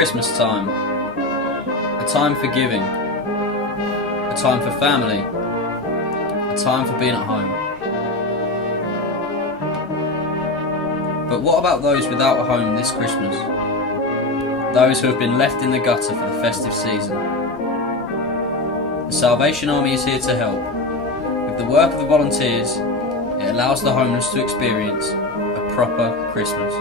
Christmas time. A time for giving. A time for family. A time for being at home. But what about those without a home this Christmas? Those who have been left in the gutter for the festive season. The Salvation Army is here to help. With the work of the volunteers, it allows the homeless to experience a proper Christmas.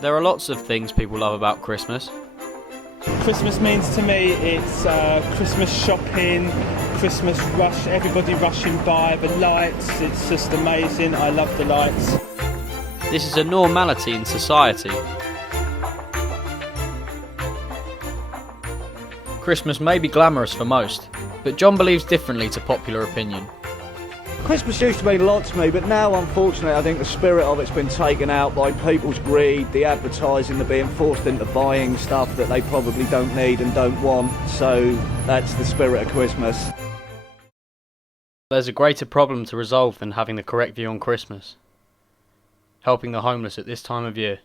There are lots of things people love about Christmas. Christmas means to me it's Christmas shopping, Christmas rush, everybody rushing by, the lights, it's just amazing, I love the lights. This is a normality in society. Christmas may be glamorous for most, but John believes differently to popular opinion. Christmas used to mean a lot to me, but now, unfortunately, I think the spirit of it's been taken out by people's greed, the advertising, they're being forced into buying stuff that they probably don't need and don't want, so that's the spirit of Christmas. There's a greater problem to resolve than having the correct view on Christmas. Helping the homeless at this time of year.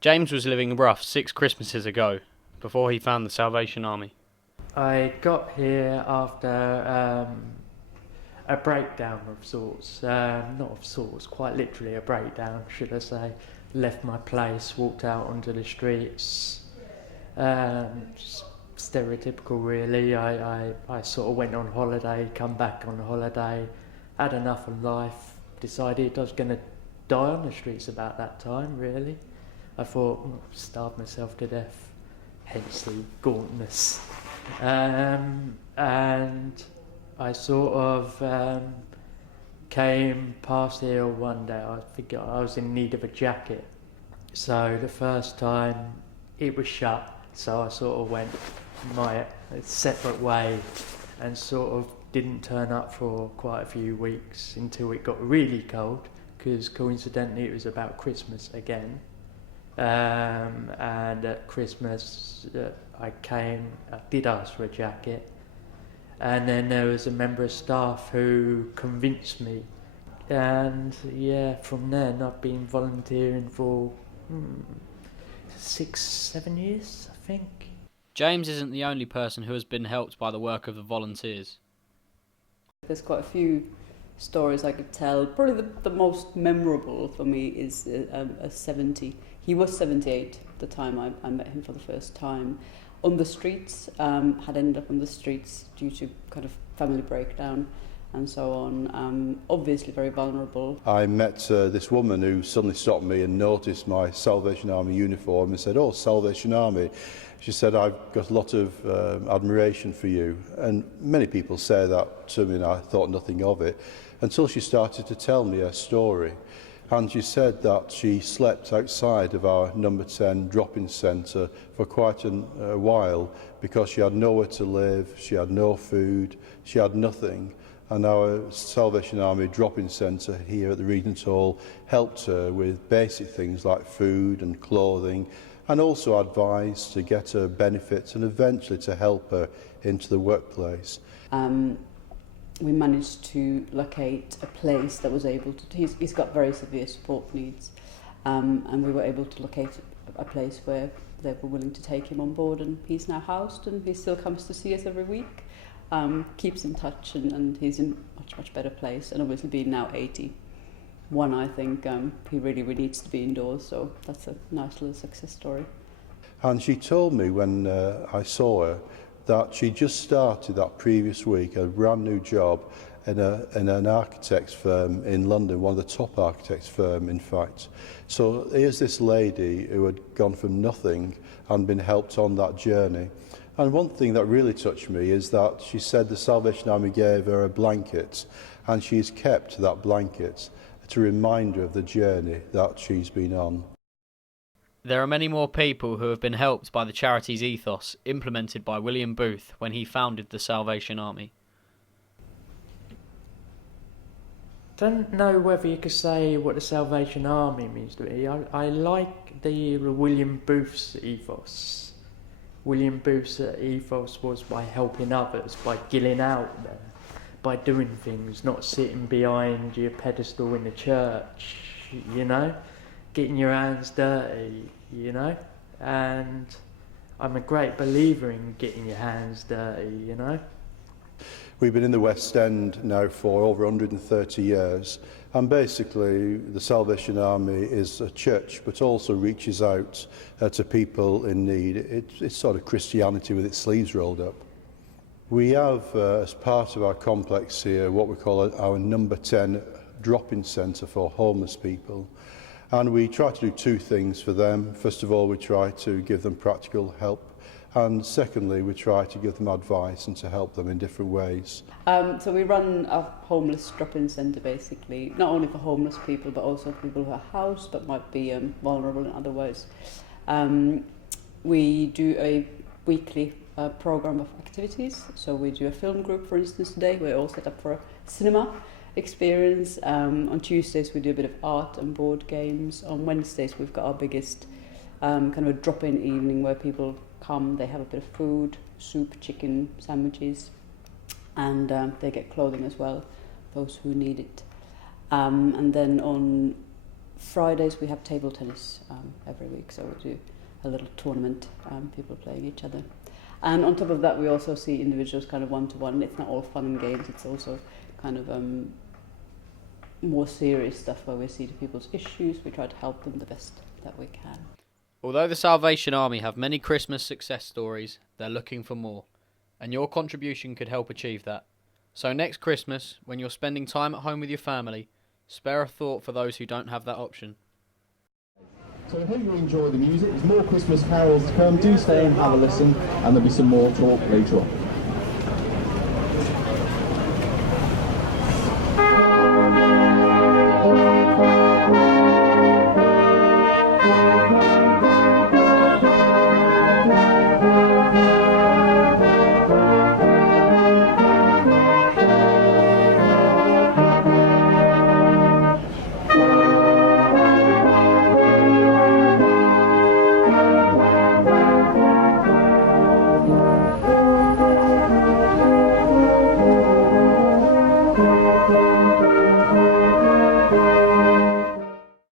James was living rough 6 Christmases ago, before he found the Salvation Army. I got here after a breakdown of sorts, not of sorts, quite literally a breakdown, should I say. Left my place, walked out onto the streets. Just stereotypical really. I sort of went on holiday, come back on holiday, had enough of life, decided I was going to die on the streets about that time really. I thought, starve myself to death, hence the gauntness. And I sort of came past here one day. I figured I was in need of a jacket. So the first time it was shut, so I sort of went my separate way and sort of didn't turn up for quite a few weeks until it got really cold, because coincidentally it was about Christmas again. And at Christmas I did ask for a jacket. And then there was a member of staff who convinced me. And yeah, from then I've been volunteering for 6-7 years, I think. James isn't the only person who has been helped by the work of the volunteers. There's quite a few stories I could tell. Probably the most memorable for me is he was 78 at the time I met him for the first time. On the streets, had ended up on the streets due to kind of family breakdown and so on. Obviously very vulnerable. I met this woman who suddenly stopped me and noticed my Salvation Army uniform and said, "Oh, Salvation Army." She said, "I've got a lot of admiration for you." And many people say that to me and I thought nothing of it until she started to tell me her story. And she said that she slept outside of our number 10 drop-in centre for quite a while because she had nowhere to live, she had no food, she had nothing. And our Salvation Army drop-in centre here at the Regent Hall helped her with basic things like food and clothing, and also advice to get her benefits and eventually to help her into the workplace. We managed to locate a place that was able to... He's got very severe support needs, and we were able to locate a place where they were willing to take him on board, and he's now housed and he still comes to see us every week, keeps in touch, and he's in much better place, and obviously being now 81, I think he really needs to be indoors, so that's a nice little success story. And she told me when I saw her that she just started that previous week a brand new job in an architect's firm in London, one of the top architects' firm in fact. So here's this lady who had gone from nothing and been helped on that journey. And one thing that really touched me is that she said the Salvation Army gave her a blanket, and she's kept that blanket. It's a reminder of the journey that she's been on. There are many more people who have been helped by the charity's ethos implemented by William Booth when he founded the Salvation Army. don't know whether you could say what the Salvation Army means to me. I like the William Booth's ethos. William Booth's ethos was by helping others, by gilling out there, by doing things, not sitting behind your pedestal in the church, you know, getting your hands dirty, you know, and I'm a great believer in getting your hands dirty, you know. We've been in the West End now for over 130 years, and basically the Salvation Army is a church but also reaches out to people in need. It's sort of Christianity with its sleeves rolled up. We have, as part of our complex here, what we call our number 10 drop-in centre for homeless people. And we try to do two things for them. First of all, we try to give them practical help. And secondly, we try to give them advice and to help them in different ways. So we run a homeless drop-in centre basically, not only for homeless people but also for people who are housed but might be vulnerable in other ways. We do a weekly programme of activities. So we do a film group, for instance, today. We're all set up for a cinema experience. On Tuesdays we do a bit of art and board games. On Wednesdays we've got our biggest kind of a drop-in evening where people come, they have a bit of food, soup, chicken, sandwiches, and they get clothing as well, those who need it. And then on Fridays we have table tennis every week, so we do a little tournament, people playing each other. And on top of that we also see individuals kind of one-to-one. It's not all fun and games, it's also kind of more serious stuff where we see to people's issues. We try to help them the best that we can. Although the Salvation Army have many Christmas success stories, they're looking for more, and your contribution could help achieve that. So next Christmas, when you're spending time at home with your family, spare a thought for those who don't have that option. So I hope you enjoy the music. There's more Christmas carols to come. Do stay and have a listen, and there'll be some more talk later on.